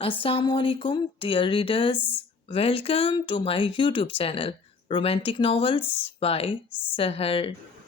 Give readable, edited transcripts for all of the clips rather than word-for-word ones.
Assalamualaikum, dear readers. Welcome to my YouTube channel Romantic Novels by Sahar.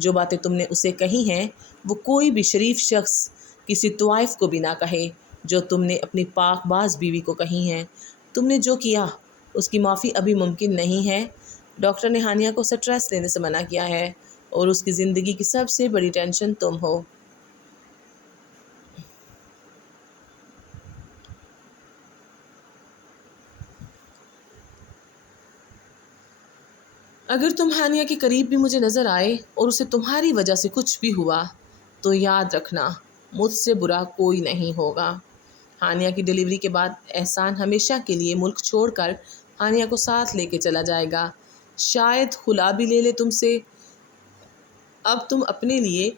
جو باتیں تم نے اسے کہی ہیں وہ کوئی بھی شریف شخص کسی طوائف کو بھی نہ کہے جو تم نے اپنی پاک باز بیوی کو کہی ہیں۔ تم نے جو کیا اس کی معافی ابھی ممکن نہیں ہے۔ ڈاکٹر نے ہانیہ کو سٹریس لینے سے منع کیا ہے اور اس کی زندگی کی سب سے بڑی ٹینشن تم ہو۔ اگر تم ہانیہ کے قریب بھی مجھے نظر آئے اور اسے تمہاری وجہ سے کچھ بھی ہوا تو یاد رکھنا مجھ سے برا کوئی نہیں ہوگا۔ ہانیہ کی ڈیلیوری کے بعد احسان ہمیشہ کے لیے ملک چھوڑ کر ہانیہ کو ساتھ لے کے چلا جائے گا، شاید خلا بھی لے لے تم سے۔ اب تم اپنے لیے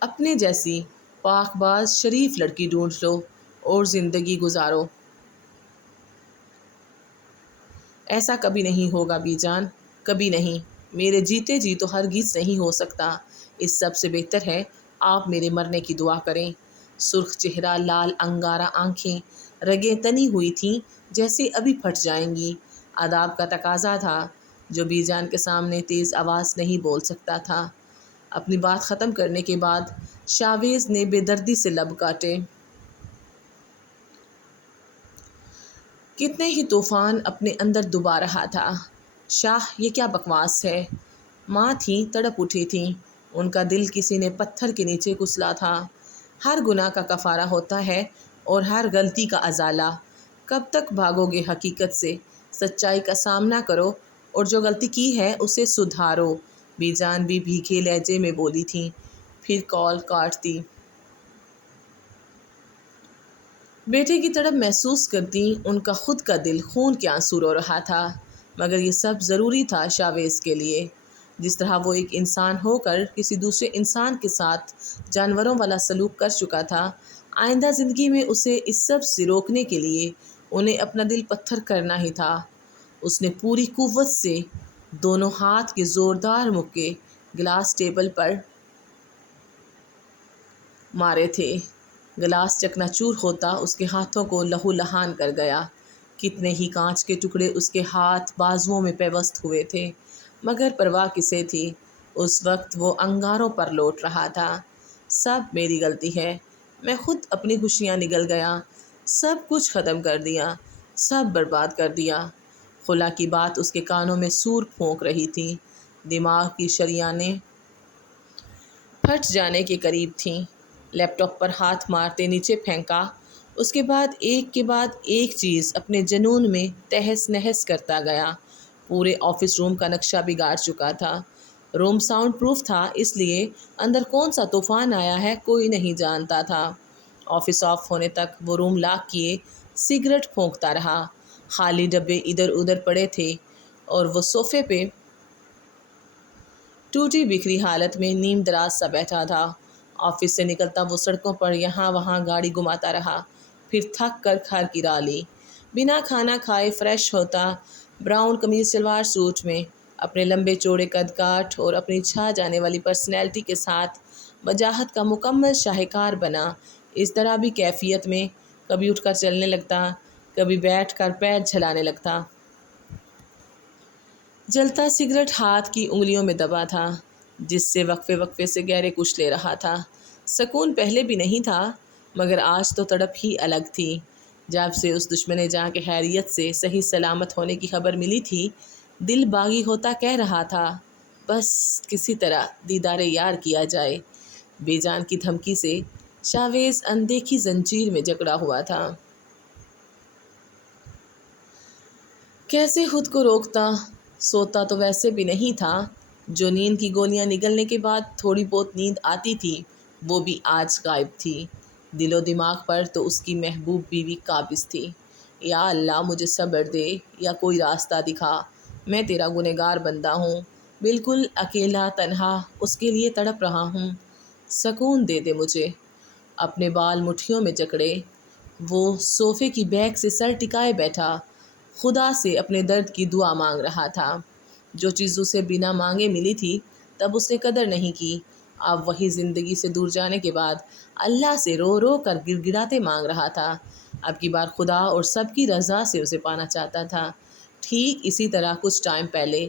اپنے جیسی پاک باز شریف لڑکی ڈھونڈ لو اور زندگی گزارو۔ ایسا کبھی نہیں ہوگا بی جان، کبھی نہیں، میرے جیتے جی تو ہرگز نہیں ہو سکتا۔ اس سب سے بہتر ہے آپ میرے مرنے کی دعا کریں۔ سرخ چہرہ، لال انگارہ آنکھیں، رگیں تنی ہوئی تھیں جیسے ابھی پھٹ جائیں گی۔ آداب کا تقاضا تھا جو بی جان کے سامنے تیز آواز نہیں بول سکتا تھا۔ اپنی بات ختم کرنے کے بعد شاویز نے بے دردی سے لب کاٹے۔ کتنے ہی طوفان اپنے اندر دبا رہا تھا۔ شاہ یہ کیا بکواس ہے؟ ماں تھیں، تڑپ اٹھی تھیں، ان کا دل کسی نے پتھر کے نیچے کچلا تھا۔ ہر گناہ کا کفارہ ہوتا ہے اور ہر غلطی کا ازالہ۔ کب تک بھاگو گے حقیقت سے؟ سچائی کا سامنا کرو اور جو غلطی کی ہے اسے سدھارو، بی جان بھی بھیگے لہجے میں بولی تھیں، پھر کال کاٹ دی۔ بیٹے کی تڑپ محسوس کرتی ان کا خود کا دل خون کے آنسو رو رہا تھا، مگر یہ سب ضروری تھا شاویز کے لیے۔ جس طرح وہ ایک انسان ہو کر کسی دوسرے انسان کے ساتھ جانوروں والا سلوک کر چکا تھا، آئندہ زندگی میں اسے اس سب سے روکنے کے لیے انہیں اپنا دل پتھر کرنا ہی تھا۔ اس نے پوری قوت سے دونوں ہاتھ کے زوردار مکے گلاس ٹیبل پر مارے تھے۔ گلاس چکنا چور ہوتا اس کے ہاتھوں کو لہو لہان کر گیا۔ کتنے ہی کانچ کے ٹکڑے اس کے ہاتھ بازوؤں میں پیوست ہوئے تھے، مگر پرواہ کسے تھی؟ اس وقت وہ انگاروں پر لوٹ رہا تھا۔ سب میری غلطی ہے، میں خود اپنی خوشیاں نگل گیا، سب کچھ ختم کر دیا، سب برباد کر دیا۔ خلا کی بات اس کے کانوں میں سور پھونک رہی تھی، دماغ کی شریانیں پھٹ جانے کے قریب تھیں۔ لیپ ٹاپ پر ہاتھ مارتے نیچے پھینکا، اس کے بعد ایک چیز اپنے جنون میں تہس نہس کرتا گیا۔ پورے آفس روم کا نقشہ بگاڑ چکا تھا۔ روم ساؤنڈ پروف تھا، اس لیے اندر کون سا طوفان آیا ہے کوئی نہیں جانتا تھا۔ آفس آف ہونے تک وہ روم لاک کیے سگریٹ پھونکتا رہا۔ خالی ڈبے ادھر ادھر پڑے تھے اور وہ صوفے پہ ٹوٹی بکھری حالت میں نیم دراز سا بیٹھا تھا۔ آفس سے نکلتا وہ سڑکوں پر یہاں وہاں گاڑی گھماتا رہا، پھر تھک کر گھر کی راہ لی۔ بنا کھانا کھائے فریش ہوتا، براؤن قمیض شلوار سوٹ میں، اپنے لمبے چوڑے قد کاٹ اور اپنی چھا جانے والی پرسنالٹی کے ساتھ وجاہت کا مکمل شاہکار بنا۔ اس طرح بھی کیفیت میں کبھی اٹھ کر چلنے لگتا، کبھی بیٹھ کر پیر جھلانے لگتا۔ جلتا سگریٹ ہاتھ کی انگلیوں میں دبا تھا، جس سے وقفے وقفے سے گہرے کچھ لے رہا تھا۔ سکون پہلے بھی نہیں تھا، مگر آج تو تڑپ ہی الگ تھی۔ جب سے اس دشمن جاں کے خیریت سے صحیح سلامت ہونے کی خبر ملی تھی، دل باغی ہوتا کہہ رہا تھا، بس کسی طرح دیدار یار کیا جائے۔ بے جان کی دھمکی سے شاویز اندیکھی زنجیر میں جکڑا ہوا تھا۔ کیسے خود کو روکتا؟ سوتا تو ویسے بھی نہیں تھا۔ جو نیند کی گولیاں نگلنے کے بعد تھوڑی بہت نیند آتی تھی وہ بھی آج غائب تھی۔ دل و دماغ پر تو اس کی محبوب بیوی قابض تھی۔ یا اللہ مجھے صبر دے یا کوئی راستہ دکھا، میں تیرا گنہگار بندہ ہوں، بالکل اکیلا تنہا اس کے لیے تڑپ رہا ہوں، سکون دے دے مجھے۔ اپنے بال مٹھیوں میں جکڑے وہ صوفے کی بیک سے سر ٹکائے بیٹھا، خدا سے اپنے درد کی دعا مانگ رہا تھا۔ جو چیز اسے بنا مانگے ملی تھی تب اس نے قدر نہیں کی، اب وہی زندگی سے دور جانے کے بعد اللہ سے رو رو کر گڑ گڑاتے مانگ رہا تھا۔ اب کی بار خدا اور سب کی رضا سے اسے پانا چاہتا تھا۔ ٹھیک اسی طرح کچھ ٹائم پہلے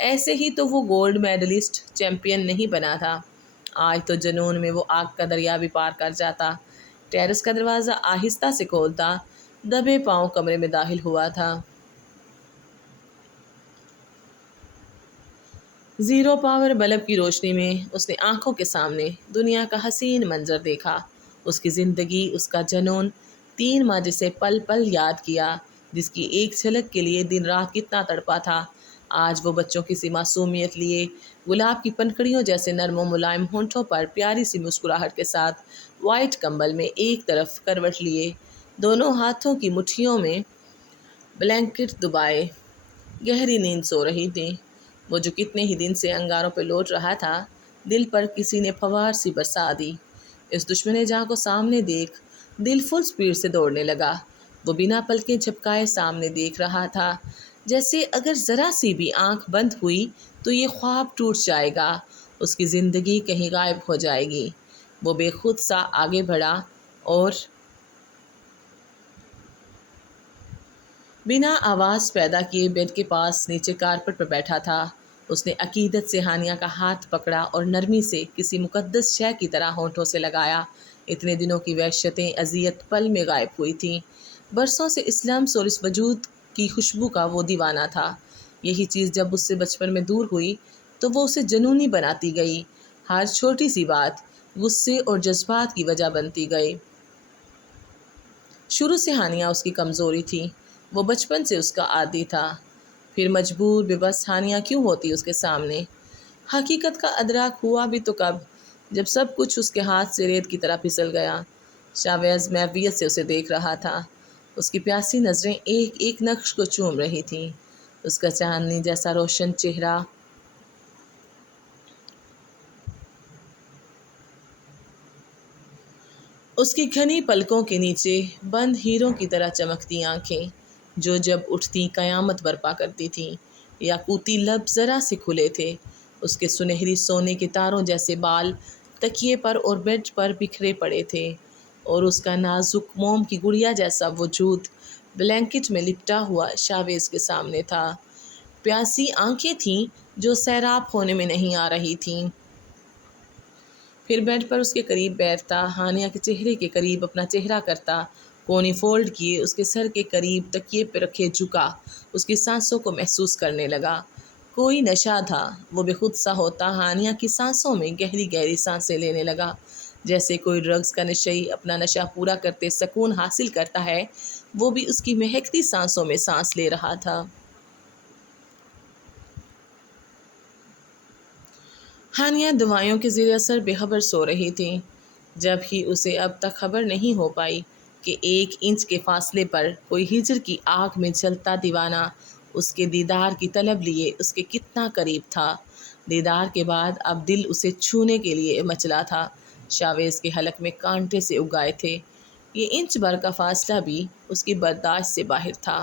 ایسے ہی تو وہ گولڈ میڈلسٹ چیمپئن نہیں بنا تھا، آج تو جنون میں وہ آگ کا دریا بھی پار کر جاتا۔ ٹیرس کا دروازہ آہستہ سے کھولتا، دبے پاؤں کمرے میں داخل ہوا تھا۔ زیرو پاور بلب کی روشنی میں اس نے آنکھوں کے سامنے دنیا کا حسین منظر دیکھا، اس کی زندگی، اس کا جنون، 3 ماہ جسے پل پل یاد کیا، جس کی ایک جھلک کے لیے دن رات کتنا تڑپا تھا۔ آج وہ بچوں کی سی معصومیت لیے، گلاب کی پنکھڑیوں جیسے نرم و ملائم ہونٹوں پر پیاری سی مسکراہٹ کے ساتھ، وائٹ کمبل میں ایک طرف کروٹ لیے، دونوں ہاتھوں کی مٹھیوں میں بلینکٹ دبائے، گہری نیند سو رہی تھی۔ وہ جو کتنے ہی دن سے انگاروں پہ لوٹ رہا تھا، دل پر کسی نے پھوار سی برسا دی۔ اس دشمن جہاں کو سامنے دیکھ دل فل سپیڈ سے دوڑنے لگا۔ وہ بنا پلکیں جھپکائے سامنے دیکھ رہا تھا، جیسے اگر ذرا سی بھی آنکھ بند ہوئی تو یہ خواب ٹوٹ جائے گا، اس کی زندگی کہیں غائب ہو جائے گی۔ وہ بے خود سا آگے بڑھا اور بنا آواز پیدا کیے بیڈ کے پاس نیچے کارپٹ پر بیٹھا تھا۔ اس نے عقیدت سے ہانیہ کا ہاتھ پکڑا اور نرمی سے کسی مقدس شے کی طرح ہونٹوں سے لگایا۔ اتنے دنوں کی وحشتیں، اذیت پل میں غائب ہوئی تھیں۔ برسوں سے اس لمس اور اس وجود کی خوشبو کا وہ دیوانہ تھا۔ یہی چیز جب اس سے بچپن میں دور ہوئی تو وہ اسے جنونی بناتی گئی۔ ہر چھوٹی سی بات غصے اور جذبات کی وجہ بنتی گئی۔ شروع سے ہانیہ اس کی کمزوری تھی، وہ بچپن سے اس کا عادی تھا۔ پھر مجبور بے بس ہانیہ کیوں ہوتی اس کے سامنے؟ حقیقت کا ادراک ہوا بھی تو کب، جب سب کچھ اس کے ہاتھ سے ریت کی طرح پھسل گیا۔ شاویز محویت سے اسے دیکھ رہا تھا، اس کی پیاسی نظریں ایک ایک نقش کو چوم رہی تھیں، اس کا چاندنی جیسا روشن چہرہ، اس کی گھنی پلکوں کے نیچے بند ہیروں کی طرح چمکتی آنکھیں جو جب اٹھتی قیامت برپا کرتی تھیں۔ یاقوتی لب ذرا سے کھلے تھے، اس کے سنہری سونے کے تاروں جیسے بال تکیے پر اور بیڈ پر بکھرے پڑے تھے، اور اس کا نازک موم کی گڑیا جیسا وجود بلینکٹ میں لپٹا ہوا شاویز کے سامنے تھا۔ پیاسی آنکھیں تھیں جو سیراب ہونے میں نہیں آ رہی تھیں۔ پھر بیڈ پر اس کے قریب بیٹھتا، ہانیہ کے چہرے کے قریب اپنا چہرہ کرتا، کونی فولڈ کیے اس کے سر کے قریب تکیے پہ رکھے جھکا، اس کی سانسوں کو محسوس کرنے لگا۔ کوئی نشہ تھا، وہ بے خود سا ہوتا ہانیہ کی سانسوں میں گہری گہری سانسیں لینے لگا، جیسے کوئی ڈرگز کا نشئی اپنا نشہ پورا کرتے سکون حاصل کرتا ہے، وہ بھی اس کی مہکتی سانسوں میں سانس لے رہا تھا۔ ہانیہ دوائیوں کے زیر اثر بے خبر سو رہی تھی، جب ہی اسے اب تک خبر نہیں ہو پائی کہ 1 انچ کے فاصلے پر کوئی ہجر کی آگ میں جلتا دیوانہ اس کے دیدار کی طلب لیے اس کے کتنا قریب تھا۔ دیدار کے بعد اب دل اسے چھونے کے لیے مچلا تھا۔ شاویز کے حلق میں کانٹے سے اگائے تھے، یہ انچ بھر کا فاصلہ بھی اس کی برداشت سے باہر تھا۔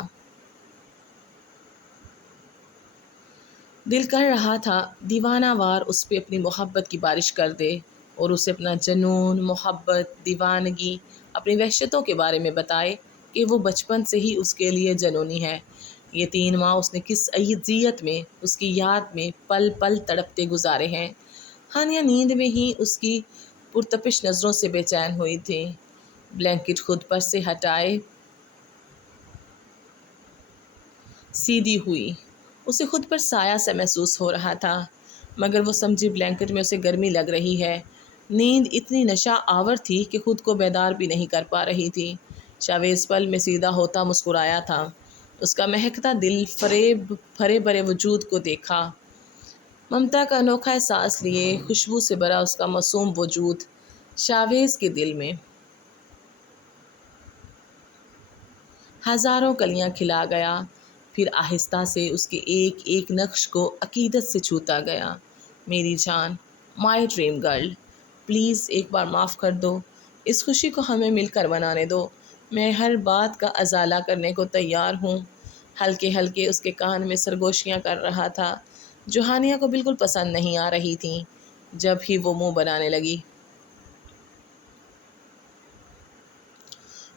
دل کر رہا تھا دیوانہ وار اس پہ اپنی محبت کی بارش کر دے اور اسے اپنا جنون، محبت، دیوانگی، اپنی وحشتوں کے بارے میں بتائے کہ وہ بچپن سے ہی اس کے لیے جنونی ہے۔ یہ 3 ماہ اس نے کس اذیت میں، اس کی یاد میں پل پل تڑپتے گزارے ہیں۔ ہانیہ نیند میں ہی اس کی پرتپش نظروں سے بے چین ہوئی تھی۔ بلینکٹ خود پر سے ہٹائے سیدھی ہوئی، اسے خود پر سایہ سا محسوس ہو رہا تھا، مگر وہ سمجھی بلینکٹ میں اسے گرمی لگ رہی ہے۔ نیند اتنی نشہ آور تھی کہ خود کو بیدار بھی نہیں کر پا رہی تھی۔ شاویز پل میں سیدھا ہوتا مسکرایا تھا، اس کا مہکتا دل فریب بھرے بھرے وجود کو دیکھا، ممتا کا انوکھا احساس لیے، خوشبو سے بھرا اس کا معصوم وجود شاویز کے دل میں ہزاروں کلیاں کھلا گیا، پھر آہستہ سے اس کے ایک ایک نقش کو عقیدت سے چھوتا گیا۔ میری جان، مائی ڈریم گرل، پلیز ایک بار معاف کر دو، اس خوشی کو ہمیں مل کر بنانے دو، میں ہر بات کا ازالہ کرنے کو تیار ہوں۔ ہلکے ہلکے اس کے کان میں سرگوشیاں کر رہا تھا جو ہانیہ کو بالکل پسند نہیں آ رہی تھیں۔ جب ہی وہ منہ بنانے لگی،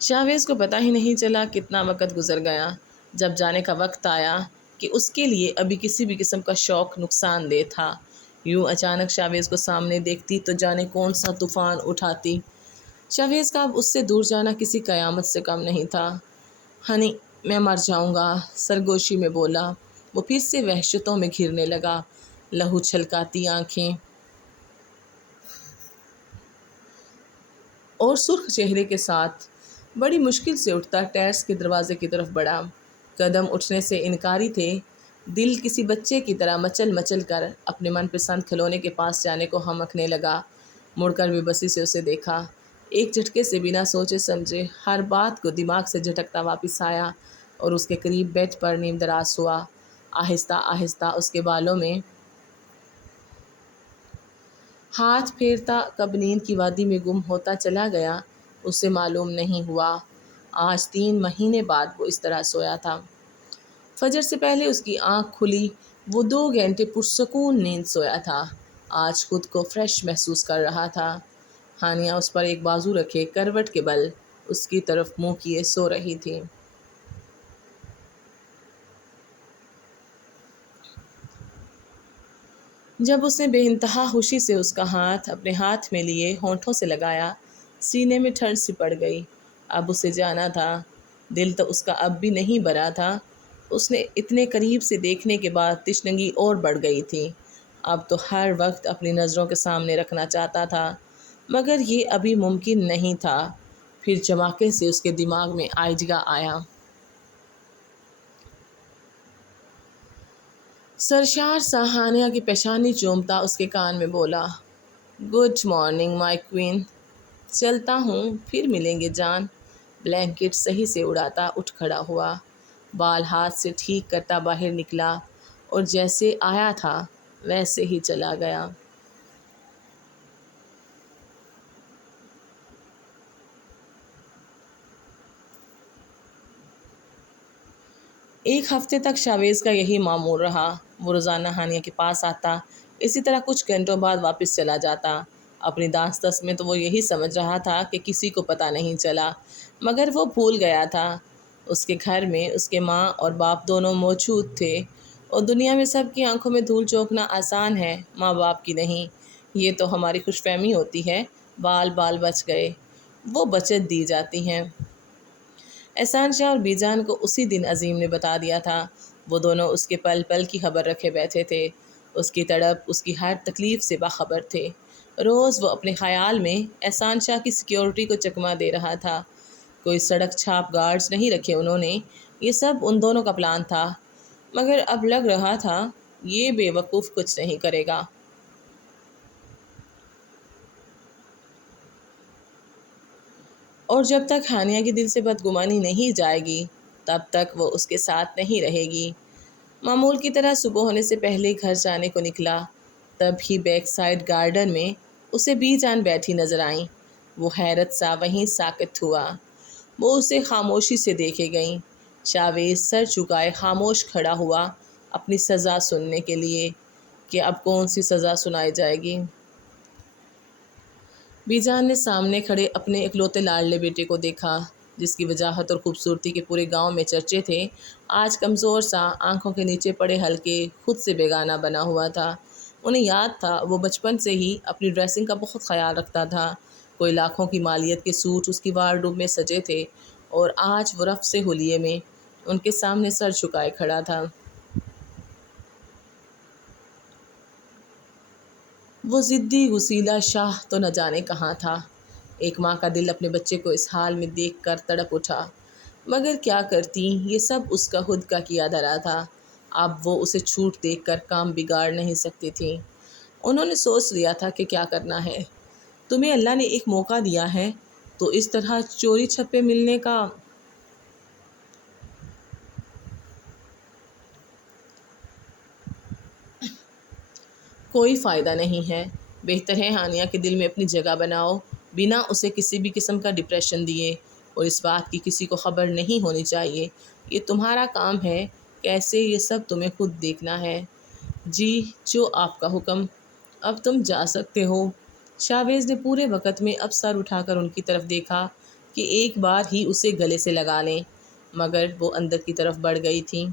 شاویز کو پتہ ہی نہیں چلا کتنا وقت گزر گیا۔ جب جانے کا وقت آیا کہ اس کے لیے ابھی کسی بھی قسم کا شوق نقصان دہ تھا۔ یوں اچانک شاویز کو سامنے دیکھتی تو جانے کون سا طوفان اٹھاتی۔ شاویز کا اب اس سے دور جانا کسی قیامت سے کم نہیں تھا۔ ہنی، میں مر جاؤں گا، سرگوشی میں بولا۔ وہ پھر سے وحشتوں میں گھرنے لگا، لہو چھلکاتی آنکھیں اور سرخ چہرے کے ساتھ بڑی مشکل سے اٹھتا ٹیرس کے دروازے کی طرف بڑھا۔ قدم اٹھنے سے انکاری تھے، دل کسی بچے کی طرح مچل مچل کر اپنے من پسند کھلونے کے پاس جانے کو ہمکنے لگا۔ مڑ کر بے بسی سے اسے دیکھا، ایک جھٹکے سے بنا سوچے سمجھے ہر بات کو دماغ سے جھٹکتا واپس آیا اور اس کے قریب بیڈ پر نیم دراز ہوا۔ آہستہ آہستہ اس کے بالوں میں ہاتھ پھیرتا کب نیند کی وادی میں گم ہوتا چلا گیا، اسے معلوم نہیں ہوا۔ آج 3 مہینے بعد وہ اس طرح سویا تھا۔ فجر سے پہلے اس کی آنکھ کھلی، وہ 2 گھنٹے پرسکون نیند سویا تھا۔ آج خود کو فریش محسوس کر رہا تھا۔ ہانیہ اس پر ایک بازو رکھے کروٹ کے بل اس کی طرف منہ کیے سو رہی تھی۔ جب اس نے بے انتہا خوشی سے اس کا ہاتھ اپنے ہاتھ میں لیے ہونٹوں سے لگایا، سینے میں ٹھنڈ سی پڑ گئی۔ اب اسے جانا تھا، دل تو اس کا اب بھی نہیں بھرا تھا۔ اس نے اتنے قریب سے دیکھنے کے بعد تشنگی اور بڑھ گئی تھی۔ اب تو ہر وقت اپنی نظروں کے سامنے رکھنا چاہتا تھا، مگر یہ ابھی ممکن نہیں تھا۔ پھر جھماکے سے اس کے دماغ میں آئیجگا آیا۔ سرشار سا ہانیہ کی پیشانی چومتا اس کے کان میں بولا، گڈ مارننگ مائی کوئین، چلتا ہوں، پھر ملیں گے جان۔ بلینکٹ صحیح سے اڑاتا اٹھ کھڑا ہوا، بال ہاتھ سے ٹھیک کرتا باہر نکلا اور جیسے آیا تھا ویسے ہی چلا گیا۔ ایک ہفتے تک شاویز کا یہی معمول رہا۔ وہ روزانہ ہانیہ کے پاس آتا، اسی طرح کچھ گھنٹوں بعد واپس چلا جاتا۔ اپنی داستس میں تو وہ یہی سمجھ رہا تھا کہ کسی کو پتہ نہیں چلا، مگر وہ بھول گیا تھا۔ اس کے گھر میں اس کے ماں اور باپ دونوں موجود تھے، اور دنیا میں سب کی آنکھوں میں دھول چونکنا آسان ہے، ماں باپ کی نہیں۔ یہ تو ہماری خوش فہمی ہوتی ہے، بال بال بچ گئے، وہ بچت دی جاتی ہیں۔ احسان شاہ اور بی جان کو اسی دن عظیم نے بتا دیا تھا۔ وہ دونوں اس کے پل پل کی خبر رکھے بیٹھے تھے، اس کی تڑپ، اس کی ہر تکلیف سے باخبر تھے۔ روز وہ اپنے خیال میں احسان شاہ کی سیکیورٹی کو چکمہ دے رہا تھا۔ کوئی سڑک چھاپ گارڈز نہیں رکھے انہوں نے، یہ سب ان دونوں کا پلان تھا، مگر اب لگ رہا تھا یہ بے وقوف کچھ نہیں کرے گا۔ اور جب تک ہانیہ کے دل سے بدگمانی نہیں جائے گی، تب تک وہ اس کے ساتھ نہیں رہے گی۔ معمول کی طرح صبح ہونے سے پہلے گھر جانے کو نکلا، تب ہی بیک سائڈ گارڈن میں اسے بی جان بیٹھی نظر آئیں۔ وہ حیرت سا وہیں ساکت ہوا۔ وہ اسے خاموشی سے دیکھے گئیں۔ شاویز سر جھکائے خاموش کھڑا ہوا اپنی سزا سننے کے لیے کہ اب کون سی سزا سنائی جائے گی۔ بی جان نے سامنے کھڑے اپنے اکلوتے لاڈلے بیٹے کو دیکھا، جس کی وجاہت اور خوبصورتی کے پورے گاؤں میں چرچے تھے۔ آج کمزور سا، آنکھوں کے نیچے پڑے ہلکے، خود سے بیگانہ بنا ہوا تھا۔ انہیں یاد تھا وہ بچپن سے ہی اپنی ڈریسنگ کا بہت خیال رکھتا تھا۔ کوئی لاکھوں کی مالیت کے سوٹ اس کی وارڈروب میں سجے تھے، اور آج وہ رف سے حلیے میں ان کے سامنے سر جھکائے کھڑا تھا۔ وہ ضدی غسیلا شاہ تو نہ جانے کہاں تھا۔ ایک ماں کا دل اپنے بچے کو اس حال میں دیکھ کر تڑپ اٹھا، مگر کیا کرتی، یہ سب اس کا خود کا کیا دھرا تھا۔ اب وہ اسے چھوٹ دیکھ کر کام بگاڑ نہیں سکتی تھی۔ انہوں نے سوچ لیا تھا کہ کیا کرنا ہے۔ تمہیں اللہ نے ایک موقع دیا ہے، تو اس طرح چوری چھپے ملنے کا کوئی فائدہ نہیں ہے۔ بہتر ہے ہانیہ کے دل میں اپنی جگہ بناؤ، بنا اسے کسی بھی قسم کا ڈپریشن دیے، اور اس بات کی کسی کو خبر نہیں ہونی چاہیے۔ یہ تمہارا کام ہے، کیسے یہ سب تمہیں خود دیکھنا ہے۔ جی، جو آپ کا حکم، اب تم جا سکتے ہو۔ شاویز نے پورے وقت میں اب سر اٹھا کر ان کی طرف دیکھا کہ ایک بار ہی اسے گلے سے لگا لیں، مگر وہ اندر کی طرف بڑھ گئی تھیں۔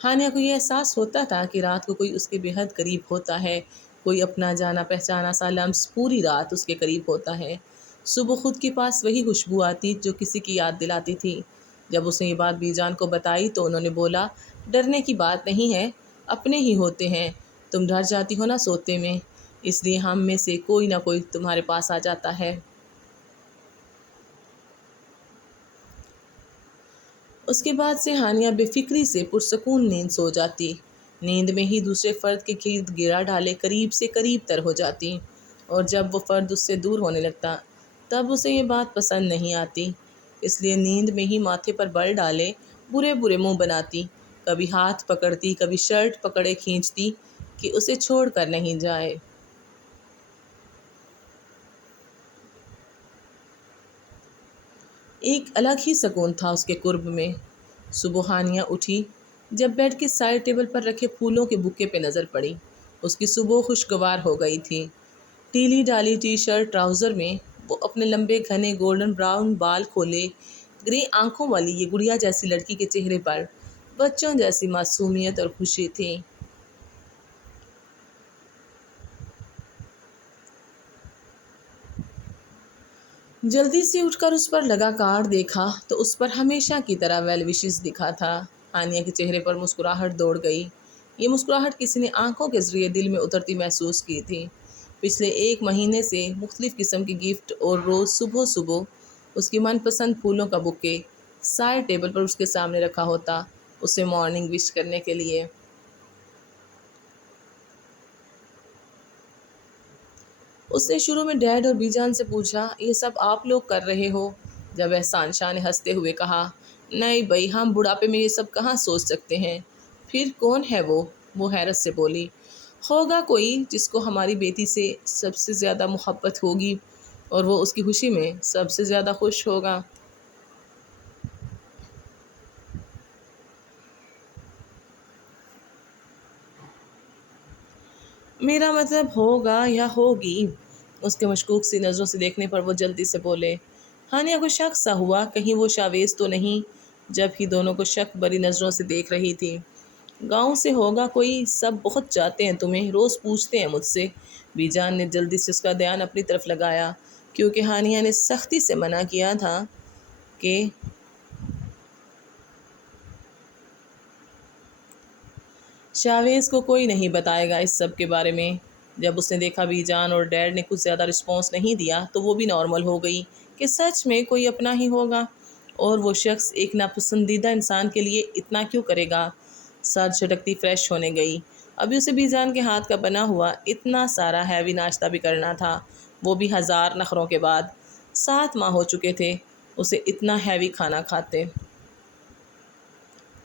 ہانیہ کو یہ احساس ہوتا تھا کہ رات کو کوئی اس کے بے حد قریب ہوتا ہے، کوئی اپنا جانا پہچانا سا لمس پوری رات اس کے قریب ہوتا ہے۔ صبح خود کے پاس وہی خوشبو آتی جو کسی کی یاد دلاتی تھی۔ جب اس نے یہ بات بی جان کو بتائی تو انہوں نے بولا، ڈرنے کی بات نہیں ہے، اپنے ہی ہوتے ہیں، تم ڈر جاتی ہو نا سوتے میں، اس لیے ہم میں سے کوئی نہ کوئی تمہارے پاس آ جاتا ہے۔ اس کے بعد سے ہانیہ بے فکری سے پرسکون نیند سو جاتی، نیند میں ہی دوسرے فرد کے گرد گرا ڈالے قریب سے قریب تر ہو جاتی، اور جب وہ فرد اس سے دور ہونے لگتا تب اسے یہ بات پسند نہیں آتی، اس لیے نیند میں ہی ماتھے پر بل ڈالے برے برے منہ بناتی، کبھی ہاتھ پکڑتی کبھی شرٹ پکڑے کھینچتی کہ اسے چھوڑ کر نہیں جائے۔ ایک الگ ہی سکون تھا اس کے قرب میں۔ صبح ہانیہ اٹھی جب بیڈ کے سائڈ ٹیبل پر رکھے پھولوں کے بکے پہ نظر پڑی۔ اس کی صبح خوشگوار ہو گئی تھی۔ ٹیلی ڈالی ٹی شرٹ ٹراؤزر میں وہ اپنے لمبے گھنے گولڈن براؤن بال کھولے گرے آنکھوں والی یہ گڑیا جیسی لڑکی کے چہرے پر بچوں جیسی معصومیت اور خوشی تھی۔ جلدی سے اٹھ کر اس پر لگا کارڈ دیکھا تو اس پر ہمیشہ کی طرح ویل وشز لکھا تھا۔ ہانیہ کے چہرے پر مسکراہٹ دوڑ گئی۔ یہ مسکراہٹ کسی نے آنکھوں کے ذریعے دل میں اترتی محسوس کی تھی۔ پچھلے ایک مہینے سے مختلف قسم کی گفٹ اور روز صبح صبح اس کی من پسند پھولوں کا بکے سائڈ ٹیبل پر اس کے سامنے رکھا ہوتا، اسے مارننگ وش کرنے کے لیے۔ اس نے شروع میں ڈیڈ اور بی جان سے پوچھا، یہ سب آپ لوگ کر رہے ہو؟ جب احسان شاہ نے ہنستے ہوئے کہا، نہیں بھائی، ہم بڑھاپے میں یہ سب کہاں سوچ سکتے ہیں۔ پھر کون ہے وہ حیرت سے بولی۔ ہوگا کوئی جس کو ہماری بیٹی سے سب سے زیادہ محبت ہوگی اور وہ اس کی خوشی میں سب سے زیادہ خوش ہوگا۔ میرا مطلب ہوگا یا ہوگی۔ اس کے مشکوک سی نظروں سے دیکھنے پر وہ جلدی سے بولے۔ ہانیہ کو شک سا ہوا کہیں وہ شاویز تو نہیں، جب ہی دونوں کو شک بری نظروں سے دیکھ رہی تھی۔ گاؤں سے ہوگا کوئی، سب بہت چاہتے ہیں تمہیں، روز پوچھتے ہیں مجھ سے۔ بی جان نے جلدی سے اس کا دھیان اپنی طرف لگایا، کیونکہ ہانیہ نے سختی سے منع کیا تھا کہ شاویز کو کوئی نہیں بتائے گا اس سب کے بارے میں۔ جب اس نے دیکھا بی جان اور ڈیڈ نے کچھ زیادہ رسپانس نہیں دیا تو وہ بھی نارمل ہو گئی کہ سچ میں کوئی اپنا ہی ہوگا، اور وہ شخص ایک ناپسندیدہ انسان کے لیے اتنا کیوں کرے گا۔ سر جھٹکتی فریش ہونے گئی۔ ابھی اسے بی جان کے ہاتھ کا بنا ہوا اتنا سارا ہیوی ناشتہ بھی کرنا تھا، وہ بھی 1000 نخروں کے بعد۔ 7 ماہ ہو چکے تھے اسے اتنا ہیوی کھانا کھاتے۔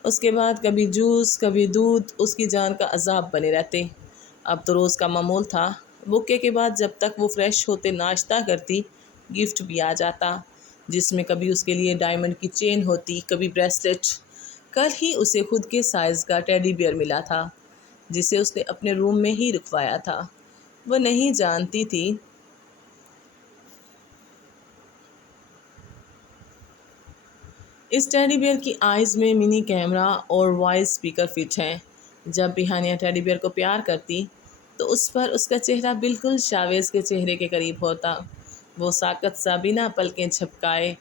اس کے بعد کبھی جوس کبھی دودھ اس کی جان کا عذاب بنے رہتے۔ اب تو روز کا معمول تھا، بکے کے بعد جب تک وہ فریش ہوتے ناشتہ کرتی، گفٹ بھی آ جاتا، جس میں کبھی اس کے لیے ڈائمنڈ کی چین ہوتی، کبھی بریسلٹ۔ کل ہی اسے خود کے سائز کا ٹیڈی بیئر ملا تھا، جسے اس نے اپنے روم میں ہی رکھوایا تھا۔ وہ نہیں جانتی تھی اس ٹیڈی بیئر کی آئیز میں منی کیمرہ اور وائس اسپیکر فٹ ہیں۔ جب بھی ہانیہ ٹیڈی بیئر کو پیار کرتی تو اس پر اس کا چہرہ بالکل شاویز کے چہرے کے قریب ہوتا۔ وہ ساکت سا بنا پلکیں جھپکائے،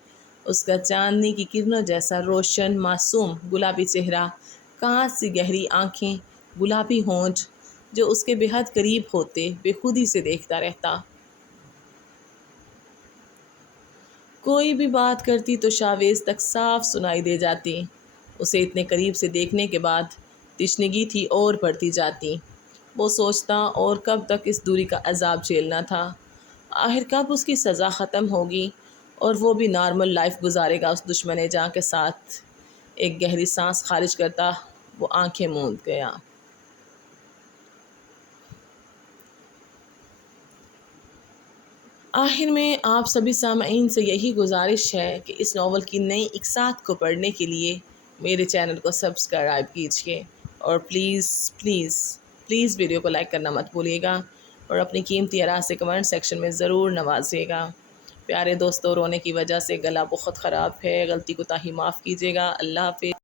اس کا چاندنی کی کرنوں جیسا روشن معصوم گلابی چہرہ، کانچ سی گہری آنکھیں، گلابی ہونٹ، جو اس کے بے حد قریب ہوتے بے خودی سے دیکھتا رہتا۔ کوئی بھی بات کرتی تو شاویز تک صاف سنائی دے جاتی۔ اسے اتنے قریب سے دیکھنے کے بعد تشنگی تھی اور بڑھتی جاتی۔ وہ سوچتا اور کب تک اس دوری کا عذاب جھیلنا تھا، آخر کب اس کی سزا ختم ہوگی اور وہ بھی نارمل لائف گزارے گا اس دشمن جاں کے ساتھ۔ ایک گہری سانس خارج کرتا وہ آنکھیں موند گیا۔ آخر میں آپ سبھی سامعین سے یہی گزارش ہے کہ اس ناول کی نئی اقساط کو پڑھنے کے لیے میرے چینل کو سبسکرائب کیجیے، اور پلیز پلیز پلیز ویڈیو کو لائک کرنا مت بھولیے گا، اور اپنی قیمتی آراء سے کمنٹ سیکشن میں ضرور نوازیے گا۔ پیارے دوستوں، رونے کی وجہ سے گلا بہت خراب ہے، غلطی کوتاہی معاف کیجیے گا۔ اللہ حافظ۔